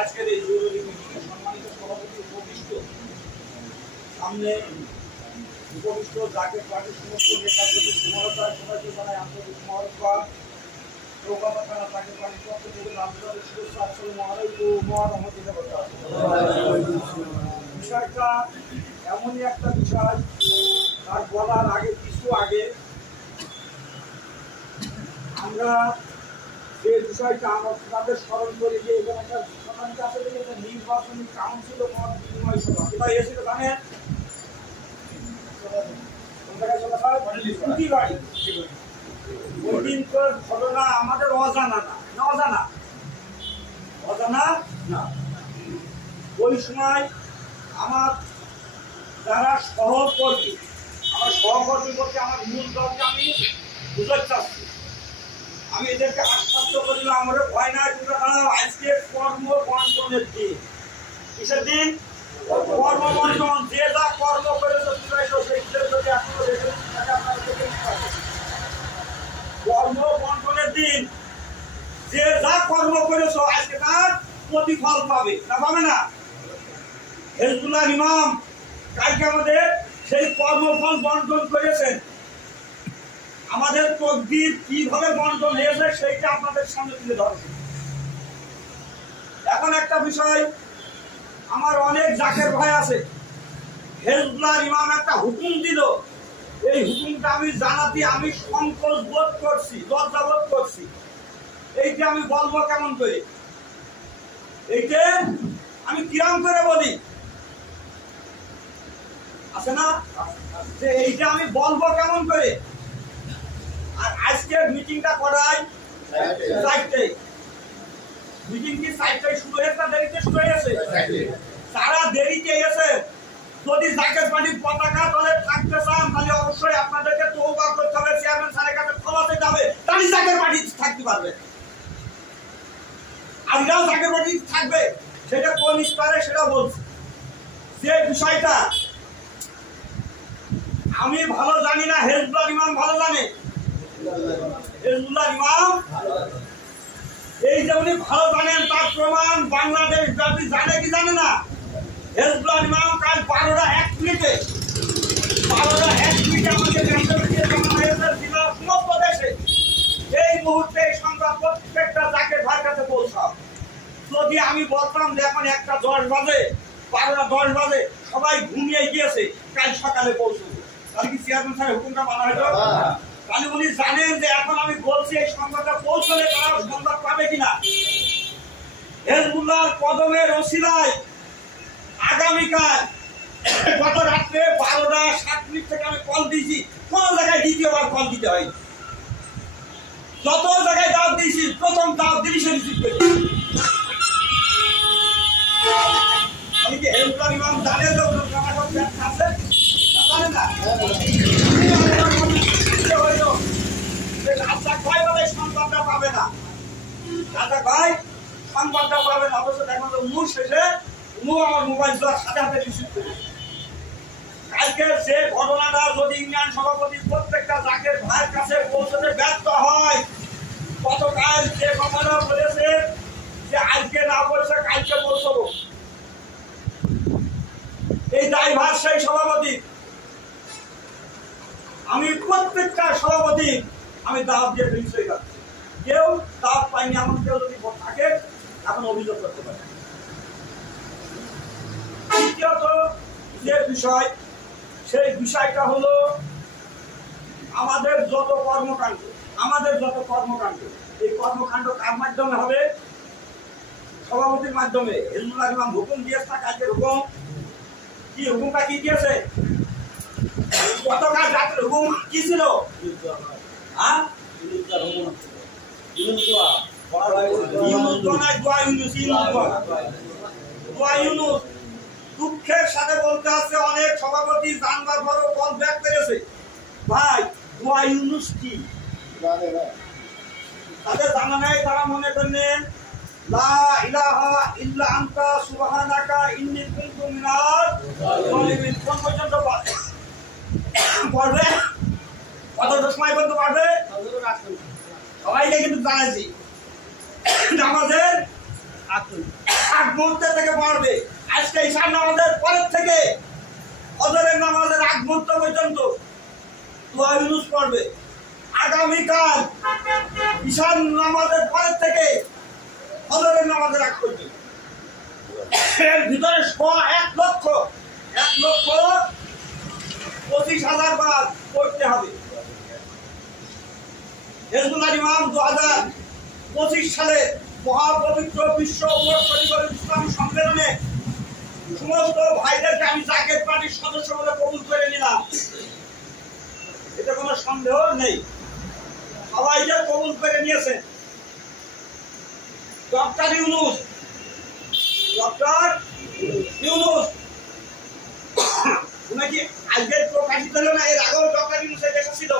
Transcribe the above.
আজকের এই জরুরি মিটিংয়ে সম্মানিত সভাপতি উপবিষ্ট, সামনে উপবিষ্ট জাতীয় পার্টির সমস্ত নেতা প্রতি সমানতা সবাইকে জানাই আন্তরিক মহব্বত। কলকাতা থানা জাতীয় পার্টির পক্ষ থেকে আন্তর্জাতিক শুভেচ্ছা। আসলে বিষয়টা এমনই একটা বিষয়, তার বলার আগে কিছু আগে আমরা যে বিষয়টা আমাদের স্মরণ করি যে এখানে একটা সরকারি কাছে থেকে একটা নির্বাচনী কাউন্সিল মত বিনিময় সভা কোথায় এসেছিল জানেন? ওই দিনকার ঘটনা আমাদের অজানা না, অজানা না। ওই সময় আমার যারা সহকর্মী, আমার সহকর্মী বলতে আমার মূল দলকে আমি বুঝতে চাচ্ছি, আমি এদেরকে আশ্বস্ত করিলাম আমরা ভয় নাই, আজকে কর্ম বন্টনের দিন। কিসের দিন? কর্ম বন্টন। যে যা কর্ম করেছে কর্ম বন্টনের দিন। যে যা কর্ম করেছ আজকে তার প্রতিফল পাবে, না পাবে না? হিজবুল্লাহ ইমাম কালকে আমাদের সেই কর্মফল বন্টন করেছেন। আমাদের তকদির কিভাবে বন্টন হয়েছে সেইটা আপনাদের সামনে তুলে ধরছে। এখন একটা বিষয়, আমার অনেক জাকের ভাই আছে, হিজবুল্লাহ ইমাম একটা হুকুম দিল, এই হুকুমটা আমি জানাতে আমি সংকোচ বোধ করছি, লজ্জা বোধ করছি। এইটা আমি বলবো কেমন করে, এইটা আমি কিরম করে বলি, আছে না যে এইটা আমি বলবো কেমন করে। আর আজকের মিটিংটা করাই 4টায়, মিটিং কি 4টায় শুরু হয়েছে না দেরিতে শুরু হয়েছে? তারা দেরিতে এসে যদি জাকের পার্টির পতাকা তলে থাকতে চান তাহলে অবশ্যই আপনাদেরকে তওবা করতে হবে, চেয়ারম্যান স্যারের কাছে ক্ষমা চাইতে হবে, তাহলে জাকের পার্টি থাকতে পারবে। আমরাও জাকের পার্টি থাকবে, সেটা কোন স্তরে সেটা বলছি। যে বিষয়টা আমি ভালো জানি না, হিজবুল্লাহ ইমাম ভালো জানে। হিজবুল্লাহ ইমাম এই যে উনি ভালো জানেন তার প্রমাণ বাংলাদেশ ব্যাপী জানে কি জানে না? হিজবুল্লাহ ইমাম কাল 12টা 1 মিনিটে আমাদের সমস্ত দেশে এই মুহূর্তে সংবাদ প্রত্যেকটা জাকের ভাইয়ের কাছে পৌঁছাও। যদি আমি বলতাম যে এখন 1টা 10 বাজে, 12টা 10 বাজে, সবাই ঘুমিয়ে গিয়েছে, কাল সকালে পৌঁছবে, তাহলে কি চেয়ারম্যান স্যারের হুকুমটা মানা হইতো? তাহলে উনি জানেন যে এখন আমি বলছি এই সংবাদটা পৌঁছলে তারা সংবাদ পাবে কিনা। হিজবুল্লাহর কদমের ওসিলায় আগামীকাল গত রাত্রে 12টা 7 মিনিট থেকে আমি কল দিয়েছি, কোন জায়গায় দ্বিতীয়বার কল দিতে হয়, যত জায়গায় দাওয়াত দিয়েছি প্রথম দাওয়াত দিলি সে রিসিভ করি। আমি কি হিজবুল্লাহ ইমাম জানে যে ওনার কামাকত ব্যবসা আছে? জানে না। রাজাক ভাই বলে সংবাদটা পাবে না, রাজাক ভাই সংবাদটা পাবে না। অবশ্য দেখুন মুখ শেষে আমার মোবাইল সাথে হাতে রিসিভ করি। কালকে যে ঘটনাটা যদি ইউনিয়ন সভাপতি প্রত্যেকটা জাকের ভাইয়ের কাছে পৌঁছতে ব্যর্থ হয়, গতকাল যে কথাটা বলেছে যে আজকে না বলছে কালকে পৌঁছবো, এই দায়ভার সেই সভাপতি। আমি প্রত্যেকটা সভাপতি আমি দাওয়াত দিয়ে ফেলছি, কেউ দাওয়াত পাইনি এমন কেউ যদি থাকে এখন অভিযোগ করতে পারে। দ্বিতীয়ত যে বিষয়, সেই বিষয়টা হলো আমাদের যত কর্মকাণ্ড, এই কর্মকাণ্ড কার মাধ্যমে হবে? সভাপতির মাধ্যমে। হিজবুল্লাহ ইমাম হুকুম দিয়েছে, কালকের হুকুম কি, হুকুমটা কি দিয়েছে? গতকাল রাতের হুকুম কি ছিল? দুঃখের সাথে বলতে আছে অনেক সভাপতি জানবার পরও কল ব্যাক করেছে। ভাই দোয়া ইউনুস কি তাদের জানা নাই, তারা মনে করেন লা ইলাহা ইল্লা আনতা সুবহানাকা ইন্নী কুনতু মিনাজ জালিমিন। কোন পর্যন্ত পড়বে? কতটা সময় পর্যন্ত পড়বে? সবাইকে কিন্তু জানাইছি নামাজের মুহূর্তে থেকে পড়বে। আজকে ঈশান নামাজের পরের থেকে ফজরের নামাজের আগ মুহূর্ত পর্যন্ত দোয়া ইউনুস পড়বে। আগামীকাল ঈশান নামাজের পরের থেকে ফজরের নামাজের আগ পর্যন্ত এর ভিতরে 1,25,000 বার পড়তে হবে। হিজবুল্লাহ ইমাম 2025 সালে মহাপবিত্র বিশ্ব উমর শরীফুল ইসলাম সম্মেলনে সমস্ত ভাইদেরকে আমি জাকের পার্টির সদস্য বলে কবুল করে নিলাম। এতে কোনো সন্দেহ নেই, সবাই যে কবুল করে নিয়েছে। ডক্টর ইউনুস উনি কি আজকে প্রকাশিত হলো না, এর আগেও ডক্টর ইউনুসের দেশে ছিল।